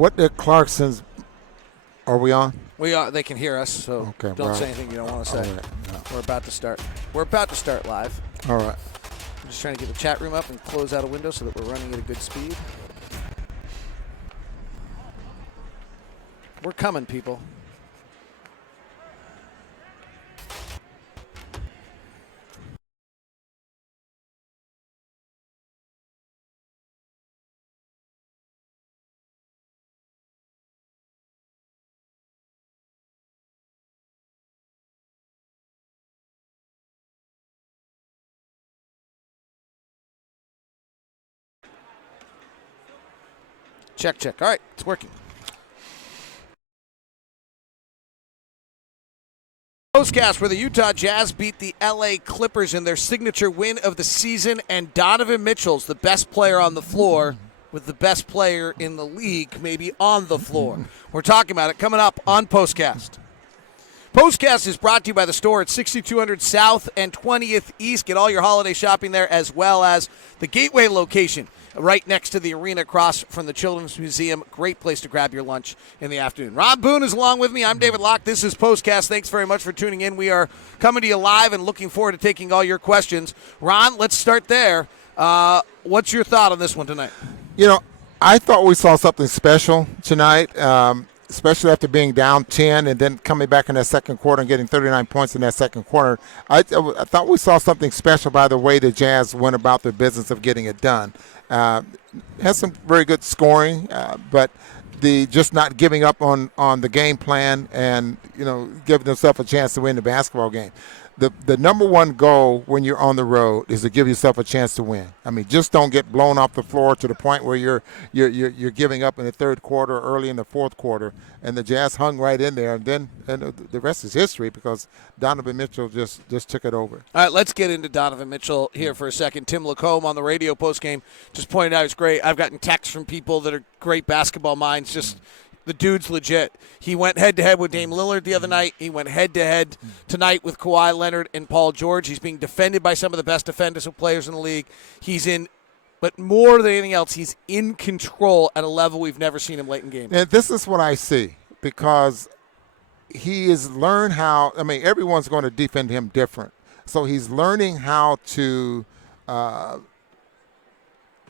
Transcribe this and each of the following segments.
What did Clarkson's? Are we on? We are. They can hear us, so Okay, don't say anything you don't want to say. Right, no. We're about to start. We're about to start live. All right. I'm just trying to get the chat room up and close out a window so that we're running at a good speed. We're coming, people. Check, check. All right, it's working. POSTCAST, where the Utah Jazz beat the LA Clippers in their signature win of the season, and Donovan Mitchell's the best player on the floor with the best player in the league maybe on the floor. We're talking about it coming up on POSTCAST. POSTCAST is brought to you by the store at 6200 South and 20th East. Get all your holiday shopping there, as well as the Gateway location right next to the arena across from the Children's Museum. Great place to grab your lunch in the afternoon. Rob Boone is along with me. I'm David Locke. This is POSTCAST. Thanks very much for tuning in. We are coming to you live and looking forward to taking all your questions. Ron, let's start there. What's your thought on this one tonight? You know, I thought we saw something special tonight, especially after being down 10 and then coming back in that second quarter and getting 39 points in that second quarter. I thought we saw something special by the way the Jazz went about their business of getting it done. Has some very good scoring, but the just not giving up on the game plan and, you know, giving themselves a chance to win the basketball game. The number one goal when you're on the road is to give yourself a chance to win. I mean, just don't get blown off the floor to the point where you're giving up in the third quarter, or early in the fourth quarter. And the Jazz hung right in there, and then the rest is history because Donovan Mitchell just took it over. All right, let's get into Donovan Mitchell here for a second. Tim Lacombe on the radio postgame just pointed out it's great. I've gotten texts from people that are great basketball minds. Just the dude's legit. He went head-to-head with Dame Lillard the other night. He went head-to-head tonight with Kawhi Leonard and Paul George. He's being defended by some of the best defensive players in the league. But more than anything else, he's in control at a level we've never seen him late in games. And this is what I see, because he has learned how – I mean, everyone's going to defend him different. So he's learning how to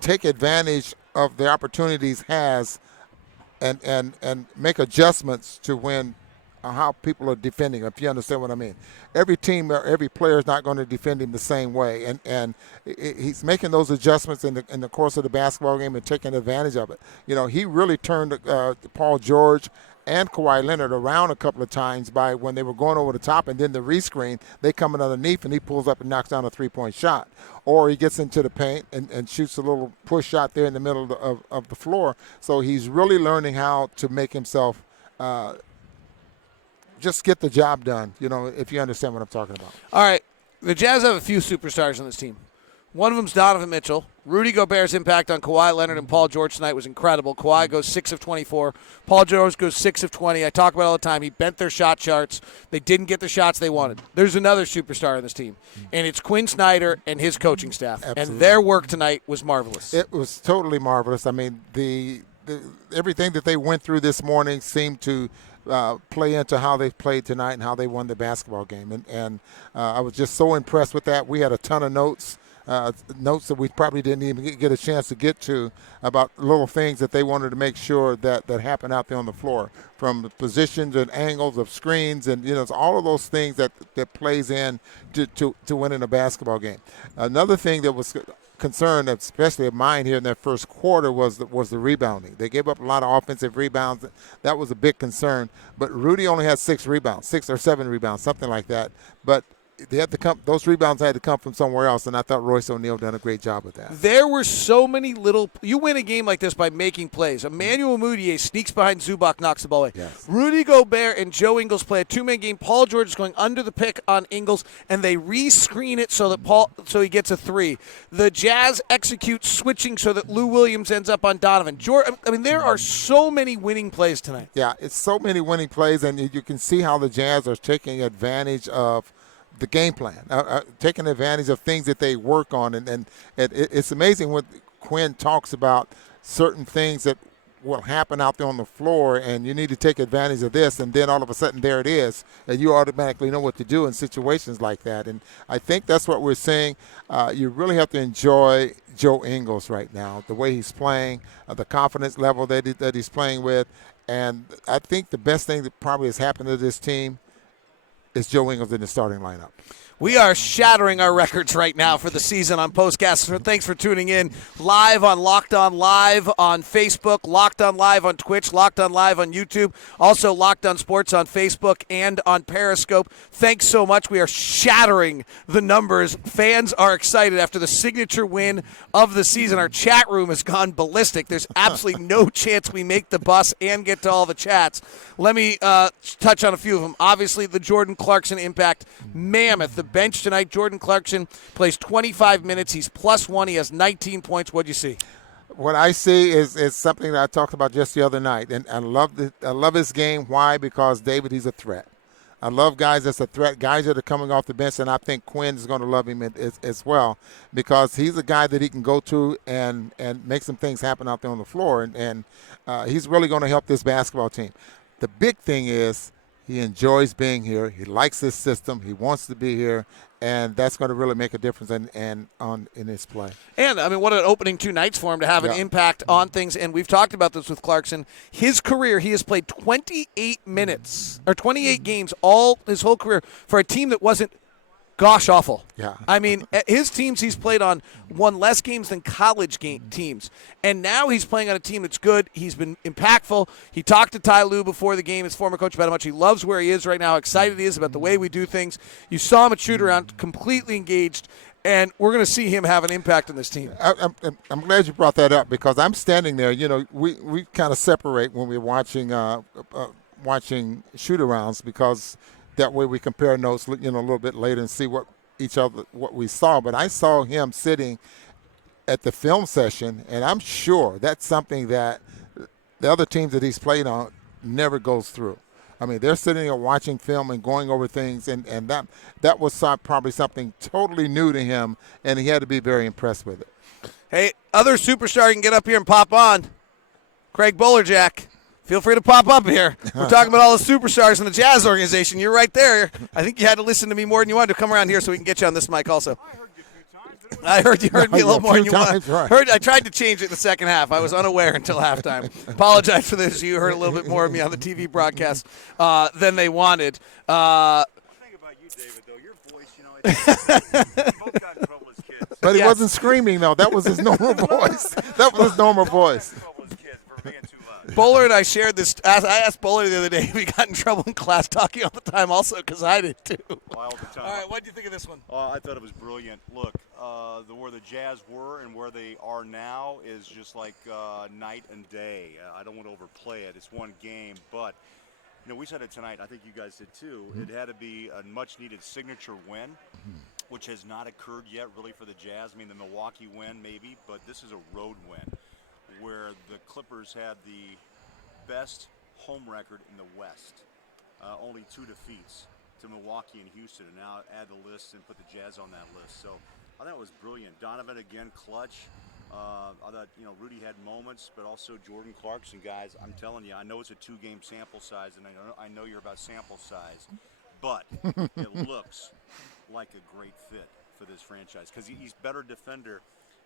take advantage of the opportunities has and make adjustments to when how people are defending him, if you understand what I mean. Every team or every player is not going to defend him the same way, and he's making those adjustments in the course of the basketball game and taking advantage of it. You know, he really turned Paul George and Kawhi Leonard around a couple of times by when they were going over the top, and then the rescreen, they come in underneath and he pulls up and knocks down a three-point shot. Or he gets into the paint and shoots a little push shot there in the middle of the floor. So he's really learning how to make himself just get the job done, you know, if you understand what I'm talking about. All right, the Jazz have a few superstars on this team. One of them's Donovan Mitchell. Rudy Gobert's impact on Kawhi Leonard and Paul George tonight was incredible. Kawhi goes 6 of 24. Paul George goes 6 of 20. I talk about it all the time. He bent their shot charts. They didn't get the shots they wanted. There's another superstar on this team, and it's Quinn Snyder and his coaching staff. Absolutely. And their work tonight was marvelous. It was totally marvelous. I mean, the everything that they went through this morning seemed to play into how they played tonight and how they won the basketball game. And I was just so impressed with that. We had a ton of notes that we probably didn't even get a chance to get to about little things that they wanted to make sure that happened out there on the floor, from the positions and angles of screens, and you know, it's all of those things that plays in to winning a basketball game. Another thing that was concern, especially of mine here in that first quarter, was the rebounding. They gave up a lot of offensive rebounds. That was a big concern. But Rudy only had 6 rebounds, 6 or 7 rebounds, something like that. But they had to come; those rebounds had to come from somewhere else, and I thought Royce O'Neal done a great job with that. There were so many little – you win a game like this by making plays. Emmanuel Mudiay sneaks behind Zubac, knocks the ball away. Yes. Rudy Gobert and Joe Ingles play a two-man game. Paul George is going under the pick on Ingles, and they re-screen it so he gets a 3. The Jazz execute switching so that Lou Williams ends up on Donovan. I mean, there are so many winning plays tonight. Yeah, it's so many winning plays, and you can see how the Jazz are taking advantage of the game plan, taking advantage of things that they work on. And it's amazing when Quinn talks about certain things that will happen out there on the floor, and you need to take advantage of this, and then all of a sudden there it is, and you automatically know what to do in situations like that. And I think that's what we're seeing. You really have to enjoy Joe Ingles right now, the way he's playing, the confidence level that he's playing with. And I think the best thing that probably has happened to this team is Joe Ingles in the starting lineup. We are shattering our records right now for the season on POSTCAST. So thanks for tuning in live on Locked On Live on Facebook, Locked On Live on Twitch, Locked On Live on YouTube, also Locked On Sports on Facebook and on Periscope. Thanks so much. We are shattering the numbers. Fans are excited after the signature win of the season. Our chat room has gone ballistic. There's absolutely no chance we make the bus and get to all the chats. Let me touch on a few of them. Obviously, the Jordan Clarkson impact, mammoth. The bench tonight, Jordan Clarkson plays 25 minutes. He's +1. He has 19 points. What'd you see? What I see is something that I talked about just the other night, and I love his game. Why? Because David, he's a threat. I love guys that's a threat, guys that are coming off the bench, and I think Quinn is going to love him as well, because he's a guy that he can go to and make some things happen out there on the floor, and he's really going to help this basketball team. The big thing is he enjoys being here. He likes this system. He wants to be here, and that's going to really make a difference in his play. And, I mean, what an opening 2 nights for him to have an impact on things. And we've talked about this with Clarkson. His career, he has played 28 minutes, or 28 games his whole career for a team that wasn't gosh awful. Yeah. I mean, his teams he's played on won less games than college teams. And now he's playing on a team that's good. He's been impactful. He talked to Ty Lue before the game, his former coach, about how much he loves where he is right now, how excited he is about the way we do things. You saw him at shoot-around, completely engaged, and we're going to see him have an impact on this team. I'm glad you brought that up, because I'm standing there. You know, we kind of separate when we're watching shoot-arounds, because that way we compare notes, a little bit later and see what we saw. But I saw him sitting at the film session, and I'm sure that's something that the other teams that he's played on never goes through. I mean, they're sitting there watching film and going over things, and that was probably something totally new to him, and he had to be very impressed with it. Hey, other superstar you can get up here and pop on, Craig Bolerjack. Feel free to pop up here. We're talking about all the superstars in the Jazz organization. You're right there. I think you had to listen to me more than you wanted to come around here so we can get you on this mic also. I heard you heard me a little more than you wanted. Right. I tried to change it in the second half. I was unaware until halftime. Apologize for this. You heard a little bit more of me on the TV broadcast than they wanted. The thing about you, David, though, your voice, both got in trouble as kids. But he wasn't screaming, though. That was his normal voice. That was his normal voice. Bowler and I shared this. I asked Bowler the other day if he got in trouble in class talking all the time also, because I did too. All the time. All right, what do you think of this one? I thought it was brilliant. Look, where the Jazz were and where they are now is just like night and day. I don't want to overplay it. It's one game, but we said it tonight. I think you guys did too. Mm-hmm. It had to be a much-needed signature win, which has not occurred yet really for the Jazz. I mean, the Milwaukee win maybe, but this is a road win, where the Clippers had the best home record in the West. Only 2 defeats to Milwaukee and Houston, and now add the list and put the Jazz on that list. So I thought it was brilliant. Donovan again, clutch. I thought, Rudy had moments, but also Jordan Clarkson, guys. I'm telling you, I know it's a 2-game sample size, and I know you're about sample size, but it looks like a great fit for this franchise, because he's better defender,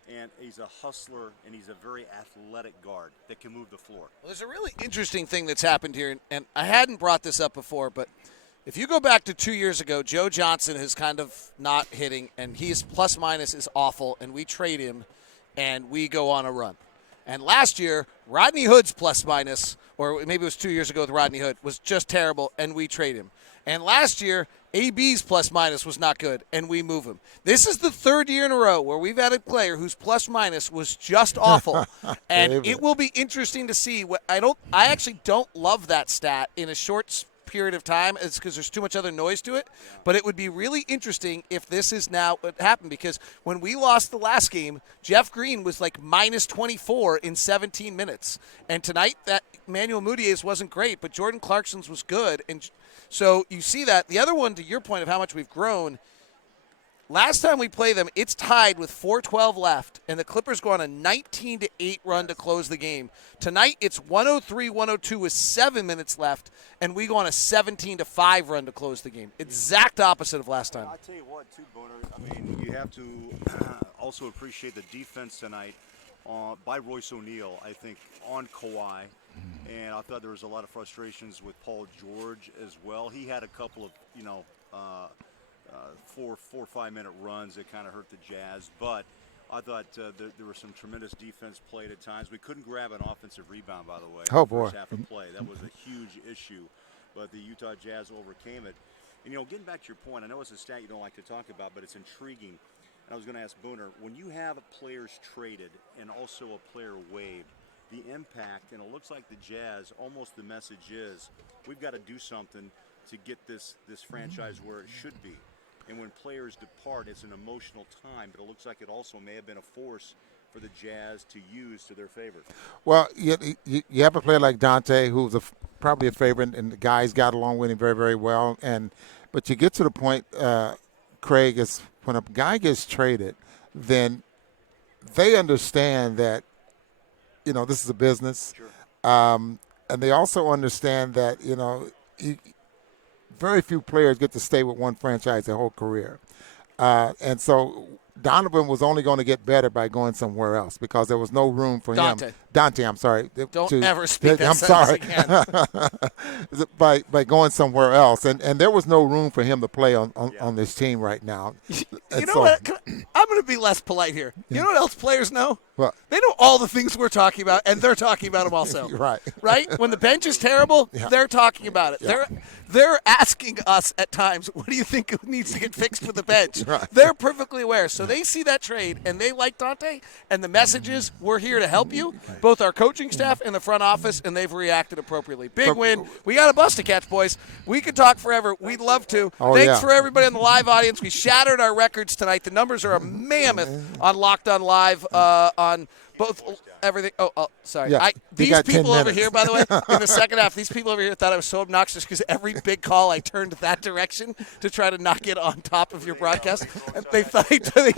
and he's a hustler, and he's a very athletic guard that can move the floor. Well, there's a really interesting thing that's happened here, and I hadn't brought this up before, but if you go back to 2 years ago, Joe Johnson is kind of not hitting, and his plus-minus is awful, and we trade him, and we go on a run. And last year, Rodney Hood's plus-minus, or maybe it was 2 years ago with Rodney Hood, was just terrible, and we trade him. And last year, AB's plus-minus was not good, and we move him. This is the 3rd year in a row where we've had a player whose plus-minus was just awful, and it will be interesting to see. I actually don't love that stat in a short period of time. It's because there's too much other noise to it, but it would be really interesting if this is now what happened, because when we lost the last game, Jeff Green was like minus 24 in 17 minutes, and tonight that Emmanuel Mudiay's wasn't great, but Jordan Clarkson's was good, and so you see that. The other one, to your point of how much we've grown, Last time we play them, it's tied with 4:12 left, and the Clippers go on a 19-8 run to close the game. Tonight, it's 103-102 with 7 minutes left, and we go on a 17-5 run to close the game. Exact opposite of last time. I'll tell you what, too, Boner. I mean, you have to also appreciate the defense tonight by Royce O'Neal, I think, on Kawhi. And I thought there was a lot of frustrations with Paul George as well. He had a couple of, 4 or 5 minute runs that kind of hurt the Jazz, but I thought there was some tremendous defense played at times. We couldn't grab an offensive rebound, by the way. Oh, in the boy. First half of play. That was a huge issue, but the Utah Jazz overcame it. And, getting back to your point, I know it's a stat you don't like to talk about, but it's intriguing. And I was going to ask Booner, when you have players traded and also a player waived, the impact, and it looks like the Jazz, almost the message is, we've got to do something to get this franchise where it should be. And when players depart, it's an emotional time, but it looks like it also may have been a force for the Jazz to use to their favor. Well, you have a player like Dante, who's probably a favorite, and the guys got along with him very, very well. But you get to the point, Craig, is when a guy gets traded, then they understand that, this is a business. Sure. And they also understand that, very few players get to stay with one franchise their whole career. And so Donovan was only going to get better by going somewhere else because there was no room for him. Dante, I'm sorry. Don't ever speak that I'm sorry. again. by going somewhere else. And there was no room for him to play on this team right now. You know what? I'm going to be less polite here. You know what else players know? What? They know all the things we're talking about, and they're talking about them also. Right. Right? When the bench is terrible, they're talking about it. Yeah. They're asking us at times, what do you think needs to get fixed with the bench? Right. They're perfectly aware. So they see that trade, and they like Dante, and the message is, we're here to help you, both our coaching staff and the front office, and they've reacted appropriately. Big win. We got a bus to catch, boys. We could talk forever. We'd love to. Thanks for everybody in the live audience. We shattered our records tonight. The numbers are a mammoth on Locked On Live on both everything. Oh, sorry. Yeah, these people over here, by the way, in the second half, these people over here thought I was so obnoxious because every big call I turned that direction to try to knock it on top of your broadcast. And they thought they